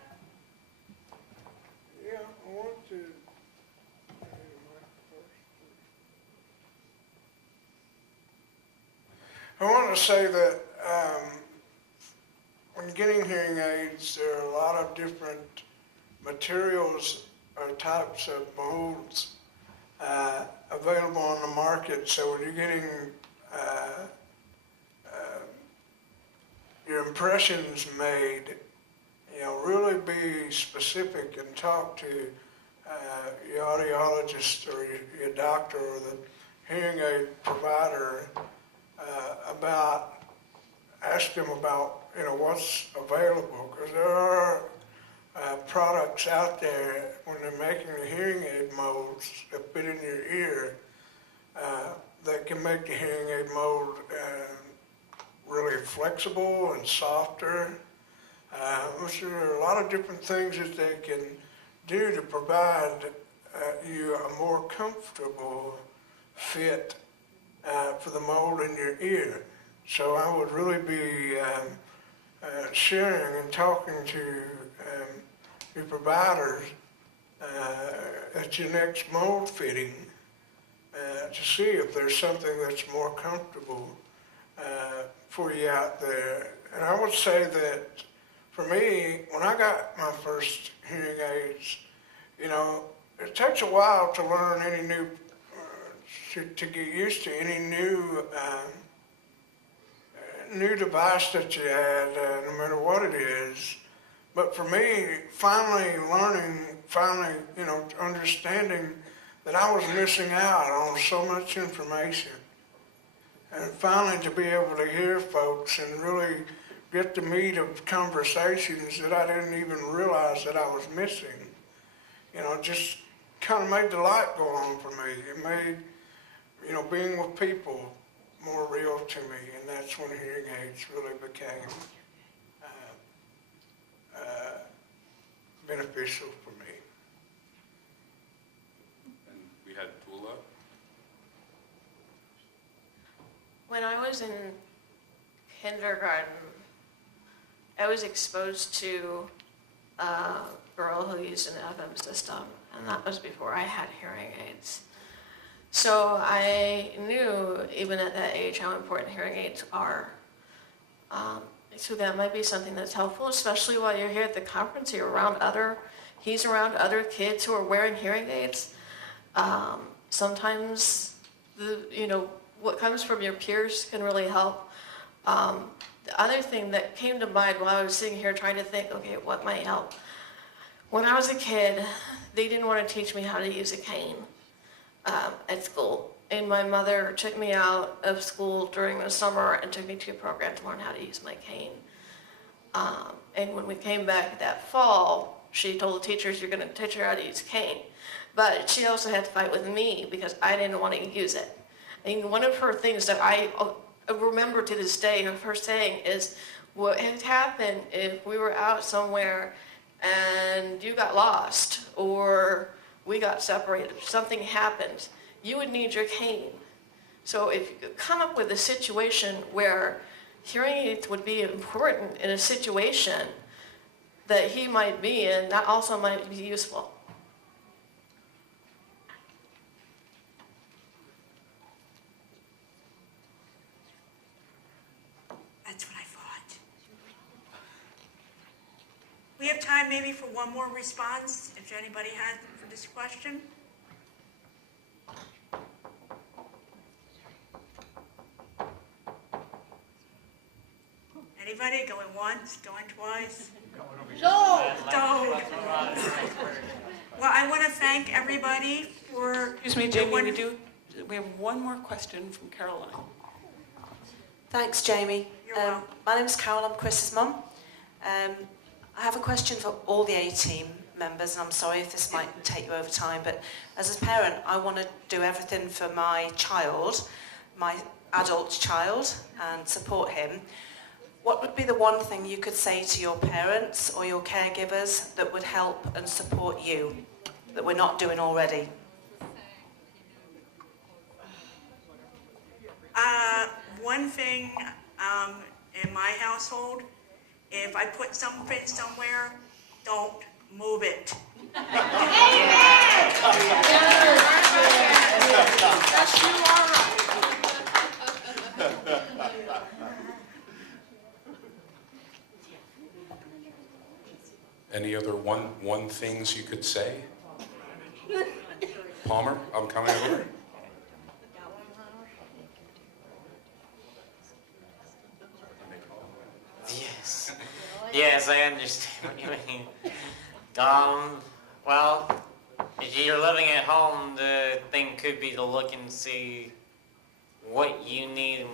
Yeah, I want to. I want to say that when getting hearing aids, there are a lot of different materials or types of molds available on the market. So when you're getting your impressions made, you know, really be specific and talk to your audiologist or your doctor or the hearing aid provider ask them about, you know, what's available, because there are products out there when they're making the hearing aid molds that fit in your ear that can make the hearing aid mold really flexible and softer. So there are a lot of different things that they can do to provide you a more comfortable fit for the mold in your ear. So I would really be sharing and talking to your providers at your next mold fitting to see if there's something that's more comfortable for you out there. And I would say that for me, when I got my first hearing aids, you know, it takes a while to learn any new, to get used to any new new device that you add, no matter what it is. But for me, finally, you know, understanding that I was missing out on so much information. And finally to be able to hear folks and really get the meat of conversations that I didn't even realize that I was missing. You know, just kind of made the light go on for me. It made, you know, being with people more real to me, and that's when hearing aids really became beneficial for me. And we had Tula. When I was in kindergarten, I was exposed to a girl who used an FM system, and that was before I had hearing aids. So I knew, even at that age, how important hearing aids are. So that might be something that's helpful, especially while you're here at the conference. He's around other kids who are wearing hearing aids. Sometimes, what comes from your peers can really help. The other thing that came to mind while I was sitting here trying to think, okay, what might help? When I was a kid, they didn't want to teach me how to use a cane at school. And my mother took me out of school during the summer and took me to a program to learn how to use my cane. And when we came back that fall, she told the teachers, you're going to teach her how to use a cane. But she also had to fight with me because I didn't want to use it. And one of her things that I remember to this day of her saying is, what had happened if we were out somewhere and you got lost or we got separated, something happened, you would need your cane. So if you could come up with a situation where hearing aids would be important in a situation that he might be in, that also might be useful. That's what I thought. We have time maybe for one more response, if anybody had for this question. Anybody going once, going twice? No. Don't. Well, I want to thank everybody for. Excuse me, Jamie, we have one more question from Caroline. Thanks, Jamie. You're welcome. My name's Carol, I'm Chris's mum. I have a question for all the A-team members, and I'm sorry if this might take you over time, but as a parent, I want to do everything for my child, my adult child, and support him. What would be the one thing you could say to your parents or your caregivers that would help and support you, that we're not doing already? One thing in my household, if I put something somewhere, don't move it. Yes, you are right. Any other one things you could say? Palmer, I'm coming over. Yes. Yes, I understand what you mean. Well, if you're living at home, the thing could be to look and see what you need and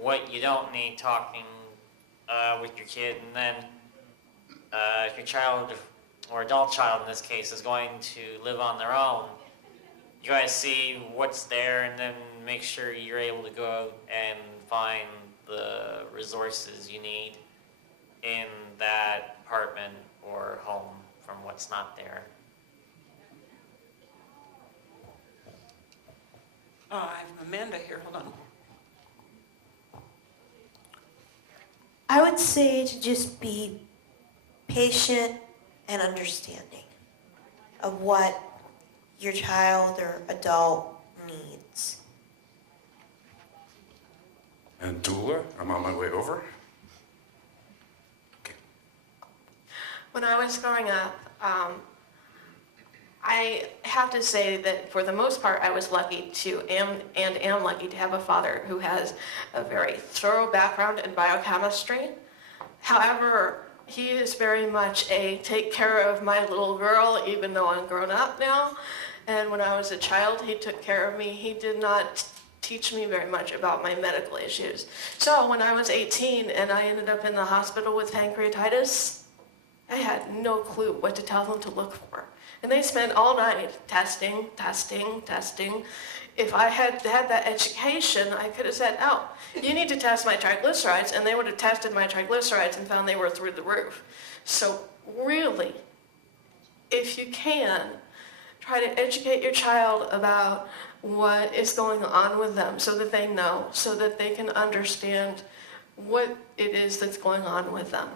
what you don't need talking with your kid. And then if your child, or adult child in this case, is going to live on their own, you guys see what's there and then make sure you're able to go out and find the resources you need in that apartment or home from what's not there. I have Amanda here, hold on. I would say to just be patient and understanding of what your child or adult needs. And doula, I'm on my way over. When I was growing up, I have to say that for the most part, I was lucky am lucky to have a father who has a very thorough background in biochemistry. However, he is very much a take care of my little girl, even though I'm grown up now. And when I was a child, he took care of me. He did not teach me very much about my medical issues. So when I was 18 and I ended up in the hospital with pancreatitis, I had no clue what to tell them to look for. And they spent all night testing. If I had had that education, I could have said, oh, you need to test my triglycerides, and they would have tested my triglycerides and found they were through the roof. So really, if you can, try to educate your child about what is going on with them so that they know, so that they can understand what it is that's going on with them.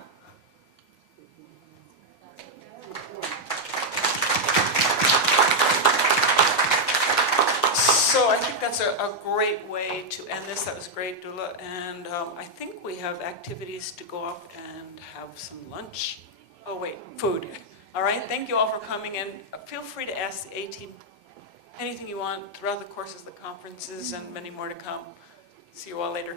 So I think that's a great way to end this. That was great, Dula. And I think we have activities to go off and have some lunch. Oh, wait, food. All right, thank you all for coming, and feel free to ask the A-team anything you want throughout the course of the conferences and many more to come. See you all later.